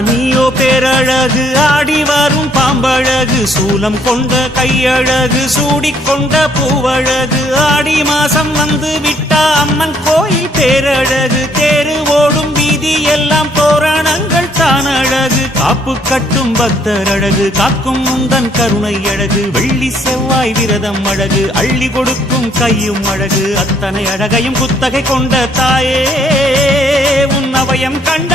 ராணியோ பேரழகு ஆடி வரும் பாம்பழகு சூலம் கொண்ட கையழகு சூடிக்கொண்ட பூவழகு ஆடி மாசம் வந்து விட்டா அம்மன் கோயில் பேரழகு தேரு ஓடும் வீதி எல்லாம் தோரணங்கள் தான் அழகு காப்பு கட்டும் பக்தர் அழகு காக்கும் முந்தன் கருணை அழகு வெள்ளி செவ்வாய் விரதம் அழகு அள்ளி கொடுக்கும் கையும் அழகு அத்தனை அழகையும் குத்தகை கொண்ட தாயே உன் அவயம் கண்ட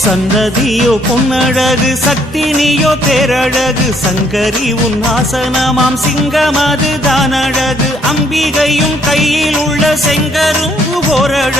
சன்னதியோ பொன்னழகு சக்தினியோ நீயோ பேரழகு சங்கரி உன் ஆசனமாம் சிங்கமது தானழகு அம்பிகையும் கையில் உள்ள செங்கரும் ஓரழகு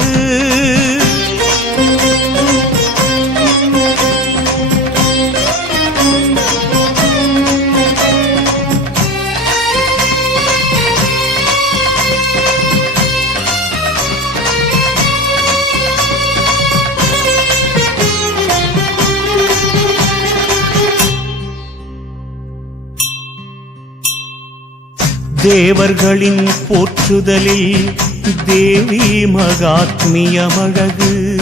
தேவர்களின் போற்றுதலில் தேவி மகாத்மியமழகு.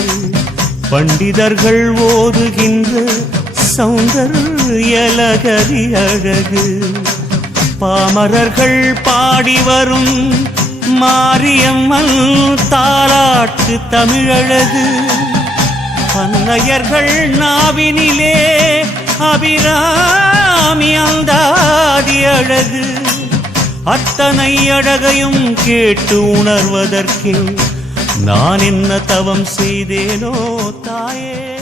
பண்டிதர்கள் ஓதுகின்ற சௌந்தர்யலகரி அழகு. பாமரர்கள் பாடி வரும் மாரியம்மன் தாராட்டு தமிழழகு. பன்னையர்கள் நாவினிலே அபிராமி அந்தாதி அழகு. அத்தனை அழகையும் கேட்டு உணர்வதற்கே நான் என்ன தவம் செய்தேனோ தாயே.